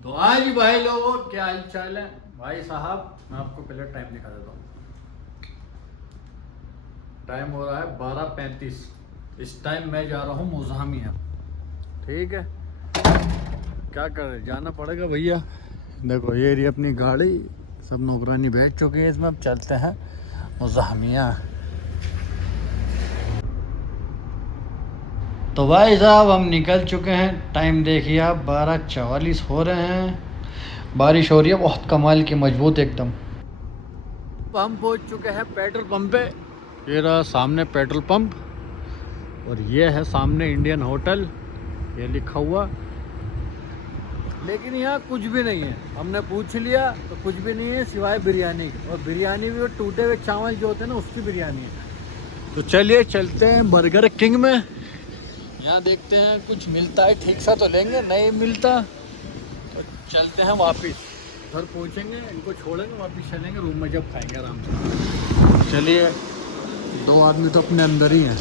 तो आज भाई लोगों क्या हाल चाल है भाई साहब। मैं आपको पहले टाइम दिखा देता हूँ। टाइम हो रहा है 12:35। इस टाइम मैं जा रहा हूँ मोजामिया। ठीक है, क्या कर रहे, जाना पड़ेगा भैया। देखो ये रही अपनी गाड़ी, सब नौकरानी बैठ चुके हैं इसमें। अब चलते हैं मोजामिया। तो भाई साहब हम निकल चुके हैं। टाइम देखिए आप, 12:44 हो रहे हैं। बारिश हो रही है बहुत कमाल की, मजबूत एकदम। हम पहुंच चुके हैं पेट्रोल पंप पे। ये रहा सामने पेट्रोल पंप, और ये है सामने इंडियन होटल, ये लिखा हुआ। लेकिन यहाँ कुछ भी नहीं है। हमने पूछ लिया तो कुछ भी नहीं है सिवाय बिरयानी, और बिरयानी भी वो टूटे हुए चावल जो होते हैं ना, उसकी बिरयानी है। तो चलिए चलते हैं बर्गर किंग में। यहाँ देखते हैं कुछ मिलता है ठीक सा तो लेंगे, नहीं मिलता तो चलते हैं वापस। घर पहुँचेंगे, इनको छोड़ेंगे, वापस चलेंगे रूम में जब खाएंगे आराम से। चलिए, दो आदमी तो अपने अंदर ही हैं।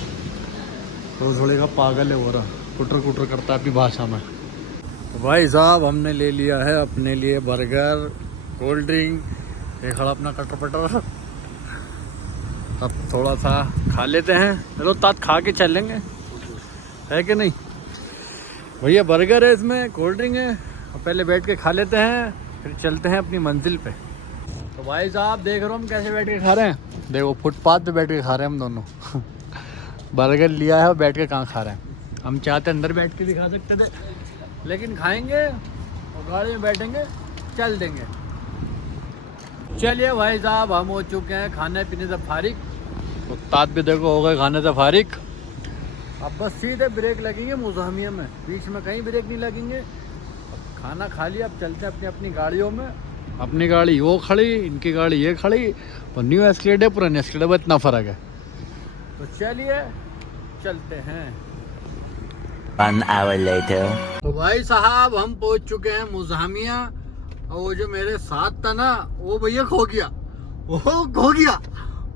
तो थोड़े का पागल है वो रहा, कुटर कुटर करता है अपनी भाषा में। तो भाई साहब हमने ले लिया है अपने लिए बर्गर, कोल्ड ड्रिंक, ये खड़ा अपना कटर पटर। अब थोड़ा सा खा लेते हैं। चलो तात खा के चलेंगे, है कि नहीं भैया। बर्गर है इसमें, कोल्ड ड्रिंक है, और पहले बैठ के खा लेते हैं, फिर चलते हैं अपनी मंजिल पे। तो भाई साहब देख रहे हो हम कैसे बैठ के खा रहे हैं। देखो फुटपाथ पे बैठ के खा रहे हैं हम दोनों। बर्गर लिया है और बैठ के कहाँ खा रहे हैं। हम चाहते अंदर बैठ के भी खा सकते थे, लेकिन खाएंगे और गाड़ी में बैठेंगे, चल देंगे। चलिए भाई साहब हम हो चुके हैं खाने पीने से फारिग। उस्ताद भी देखो हो गए खाने से फारिग। अब बस सीधे ब्रेक लगेंगे मोजामिया में, बीच में कहीं ब्रेक नहीं लगेंगे। अब खाना खा लिया, अब चलते हैं अपनी अपनी गाड़ियों में। अपनी गाड़ी वो खड़ी, इनकी गाड़ी ये खड़ी, और न्यू एस्केलेड है पुरानी एस्केलेड में इतना फ़र्क है। तो चलिए चलते हैं। 1 hour later. तो भाई साहब हम पहुंच चुके हैं मोजामिया, और वो जो मेरे साथ था ना, वो भैया खो गया। वो खो गया,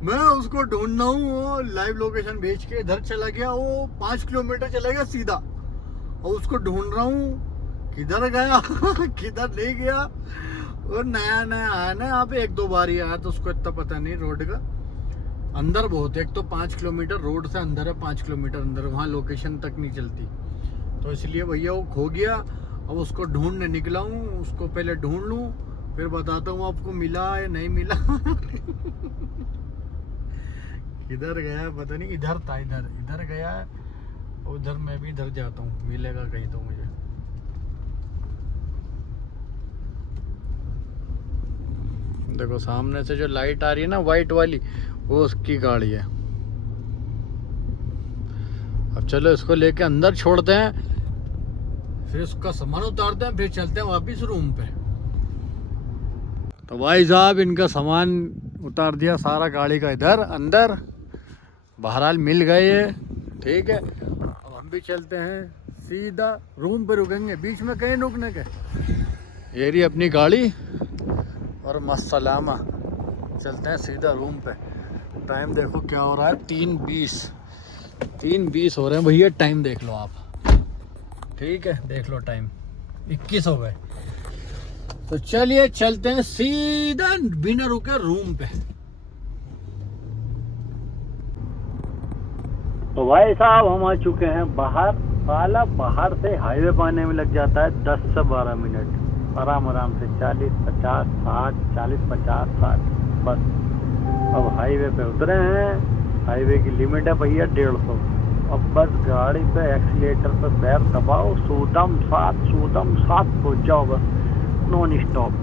मैं उसको ढूंढ रहा हूँ। वो लाइव लोकेशन भेज के इधर चला गया, वो 5 किलोमीटर चला गया सीधा, और उसको ढूंढ रहा हूँ किधर गया। किधर नहीं गया। और नया नया आया ना यहाँ पे, एक दो बार ही आया, तो उसको इतना पता नहीं रोड का। अंदर बहुत है, एक तो 5 किलोमीटर रोड से अंदर है, 5 किलोमीटर अंदर, वहाँ लोकेशन तक नहीं चलती। तो इसलिए भैया वो खो गया। अब उसको ढूंढने निकला हूँ, उसको पहले ढूंढ लूँ फिर बताता हूँ आपको मिला या नहीं मिला। किधर गया पता नहीं, इधर था, इधर इधर गया, उधर मैं भी इधर जाता हूँ, मिलेगा कहीं तो मुझे। देखो सामने से जो लाइट आ रही है ना वाइट वाली, वो उसकी गाड़ी है। अब चलो इसको लेके अंदर छोड़ते हैं, फिर उसका सामान उतारते हैं, फिर चलते हैं वापस रूम पे। तो भाई साहब इनका सामान उतार दिया सारा गाड़ी का इधर अंदर, बहरहाल मिल गए ये। ठीक है, अब हम भी चलते हैं सीधा रूम पे, रुकेंगे बीच में कहीं रुकने के। ये रही अपनी गाड़ी और मस्सलामा, चलते हैं सीधा रूम पे। टाइम देखो क्या हो रहा है, 3:20 हो रहे हैं भैया। टाइम देख लो आप, ठीक है देख लो टाइम, 21 हो गए। तो चलिए चलते हैं सीधा बिना रुके रूम पे। तो भाई साहब हम आ चुके हैं बाहर। साला बाहर से हाईवे पाने में लग जाता है 10 से 12 मिनट आराम आराम से, 40 50 60 40 50 60 बस। अब हाईवे पे उतरे हैं, हाईवे की लिमिट है भैया 150। अब बस गाड़ी पे एक्सीलेटर पे पैर दबाओ, सूदम साथ पहुंच जाओ बस, नॉन स्टॉप।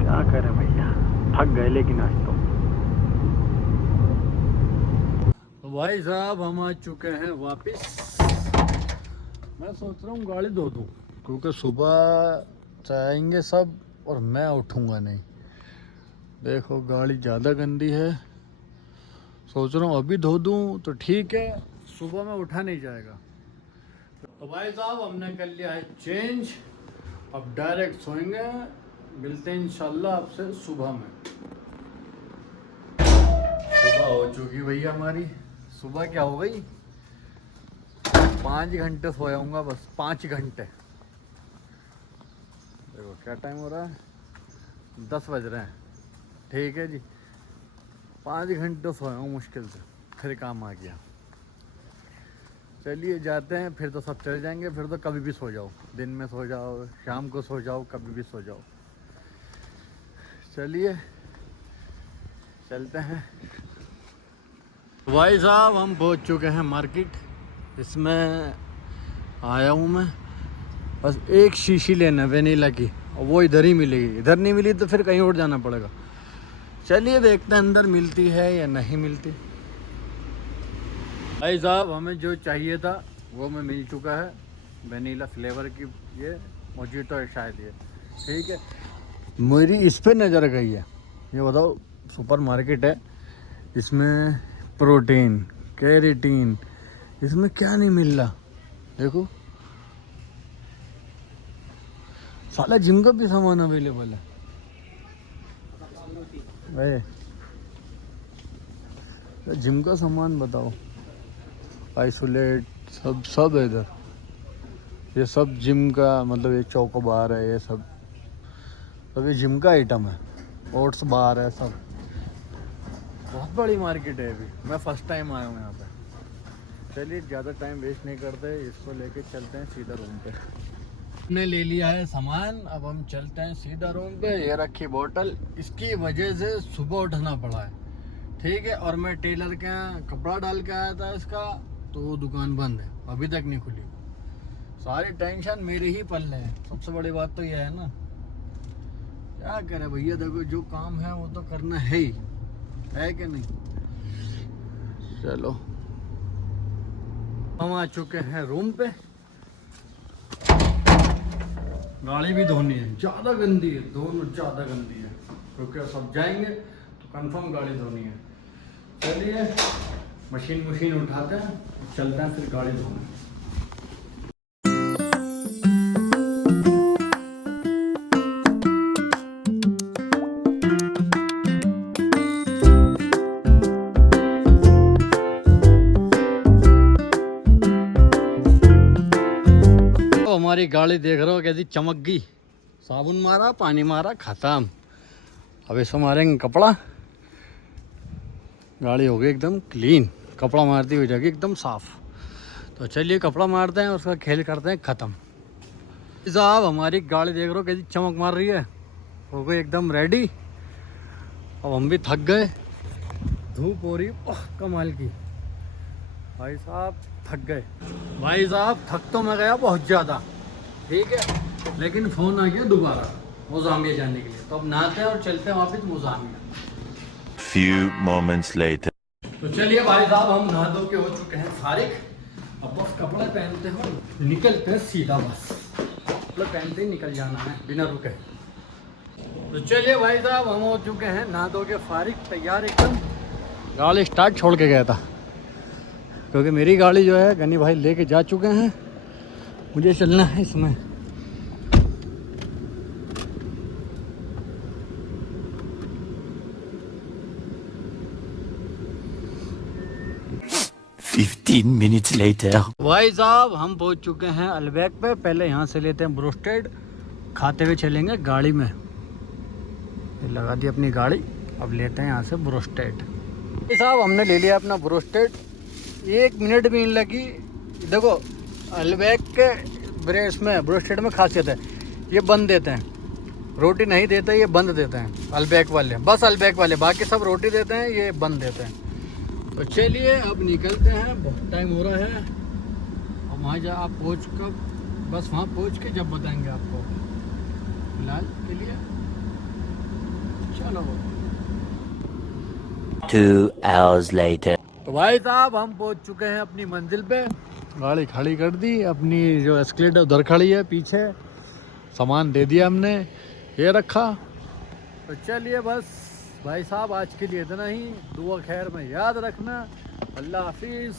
क्या करें भैया, थक गए लेकिन आज तो भाई साहब हम आ चुके हैं वापस। मैं सोच रहा हूँ गाड़ी धो दूँ, क्योंकि सुबह जाएंगे सब और मैं उठूँगा नहीं। देखो गाड़ी ज़्यादा गंदी है, सोच रहा हूँ अभी धो दूँ तो ठीक है, सुबह में उठा नहीं जाएगा। तो भाई साहब हमने कर लिया है चेंज, अब डायरेक्ट सोएंगे। मिलते हैं इंशाल्लाह आपसे सुबह में। सुबह हो चुकी भैया हमारी। सुबह क्या हो गई, 5 घंटे सोया हूँगा बस, 5 घंटे। देखो क्या टाइम हो रहा है, 10 बज रहे हैं। ठीक है जी, 5 घंटे तो सोया हूँ मुश्किल से, फिर काम आ गया। चलिए जाते हैं, फिर तो सब चले जाएंगे, फिर तो कभी भी सो जाओ, दिन में सो जाओ, शाम को सो जाओ, कभी भी सो जाओ। चलिए चलते हैं। भाई साहब हम पहुंच चुके हैं मार्केट। इसमें आया हूं मैं, बस एक शीशी लेना वेनीला की, और वो इधर ही मिलेगी। इधर नहीं मिली तो फिर कहीं और जाना पड़ेगा। चलिए देखते हैं अंदर मिलती है या नहीं मिलती। भाई साहब हमें जो चाहिए था वो हमें मिल चुका है, वेनीला फ्लेवर की ये मोजिटो है शायद ये। ठीक है, मेरी इस पे नज़र गई है। ये बताओ, सुपर मार्केट है, इसमें प्रोटीन, कैरेटीन, इसमें क्या नहीं मिल रहा। देखो साला जिम का भी सामान अवेलेबल है भाई। जिम का सामान बताओ, आइसोलेट सब है इधर। ये सब जिम का, मतलब ये चौको बार है, ये सब ये जिम का आइटम है। ओट्स बार है सब। बहुत बड़ी मार्केट है अभी, मैं फर्स्ट टाइम आया हूँ यहाँ पे। चलिए ज़्यादा टाइम वेस्ट नहीं करते, इसको लेके चलते हैं सीधा रूम पे। हमने ले लिया है सामान, अब हम चलते हैं सीधा रूम पे। ये रखी बोतल, इसकी वजह से सुबह उठना पड़ा है। ठीक है, और मैं टेलर के यहाँ कपड़ा डाल के आया था इसका, तो वो दुकान बंद है, अभी तक नहीं खुली। सारी टेंशन मेरे ही पल्ले है। सबसे बड़ी बात तो यह है ना, क्या करे भैया, देखो जो काम है वो तो करना है कि नहीं। चलो हम आ चुके हैं रूम पे। गाड़ी भी धोनी है, ज़्यादा गंदी है, दोनों ज़्यादा गंदी है, क्योंकि सब जाएंगे तो कंफर्म गाड़ी धोनी है। चलिए मशीन उठाते हैं, चलते हैं फिर गाड़ी धोने। हमारी गाड़ी देख रहे हो कैसी चमक गई, साबुन मारा, पानी मारा, खत्म। अब इसमें मारेंगे कपड़ा, गाड़ी हो गई एकदम क्लीन, कपड़ा मारती हुई जाएगी एकदम साफ। तो चलिए कपड़ा मारते हैं और उसका खेल करते हैं ख़त्म। साहब हमारी गाड़ी देख रहे हो कैसी चमक मार रही है, हो गई एकदम रेडी। अब हम भी थक गए, धूप हो रही कमाल की। भाई साहब थक गए, भाई साहब थक तो मैं गया बहुत ज़्यादा। ठीक है, लेकिन फ़ोन आ गया दोबारा मोज़ाम्बिया जाने के लिए, तो अब नहाते हैं और चलते हैं वापस मोज़ाम्बिया। Few moments later. तो चलिए भाई साहब हम नहा धो के हो चुके हैं फारिग। अब बस कपड़े पहनते हैं, निकलते हैं सीधा, बस कपड़े पहनते ही निकल जाना है बिना रुके। तो चलिए भाई साहब हम हो चुके हैं नहा धो के फारिग, तैयार एकदम। गाड़ी स्टार्ट छोड़ के गया था, क्योंकि मेरी गाड़ी जो है गनी भाई लेके जा चुके हैं, मुझे चलना है इसमें। Fifteen minutes later. भाई साहब हम पहुंच चुके हैं अलबैक पे। पहले यहाँ से लेते हैं ब्रोस्टेड, खाते हुए चलेंगे गाड़ी में। ये लगा दी अपनी गाड़ी, अब लेते हैं यहाँ से ब्रोस्टेड। भाई साहब हमने ले लिया अपना ब्रोस्टेड, 1 मिनट भी नहीं लगी। देखो अलबैक के ब्रेस में, ब्रोस्टेड में खासियत है, ये बंद देते हैं, रोटी नहीं देते, ये बंद देते हैं अलबैक वाले, बस अलबैक वाले, बाकी सब रोटी देते हैं, ये बंद देते हैं। तो चलिए अब निकलते हैं, बहुत टाइम हो रहा है। और वहाँ जा आप पहुँच कर, बस वहाँ पहुँच के जब बताएंगे आपको। फिलहाल के लिए चलो। 2 hours later. तो भाई साहब हम पहुँच चुके हैं अपनी मंजिल पे। गाड़ी खड़ी कर दी, अपनी जो एस्केलेटर उधर खड़ी है पीछे, सामान दे दिया हमने, ये रखा। तो चलिए बस भाई साहब आज के लिए इतना ही। दुआ खैर में याद रखना। अल्लाह हाफिज़।